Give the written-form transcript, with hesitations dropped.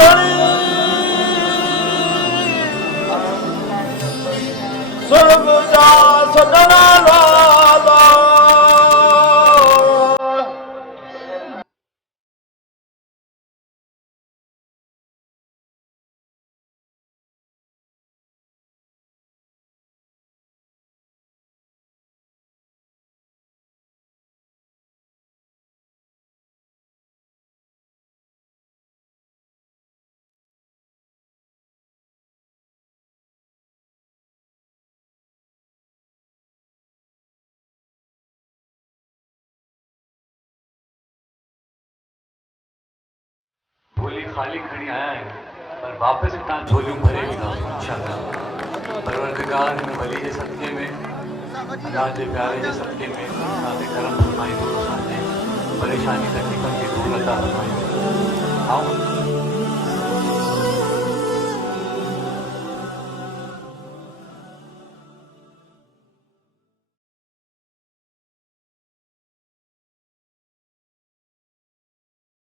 धनी स्वर्ग जा सजना लाला झोली खाली खड़ी आया है पर वापस इतना झोलियों भरेगी ना इंशाअल्लाह। परवरदिगार हिन वली जे सदके में, अल्लाह जे प्यारे जे सदके में साथे करम फरमाई, दोनों साथे परेशानी तकलीफ़न खे दूर अता फरमाई।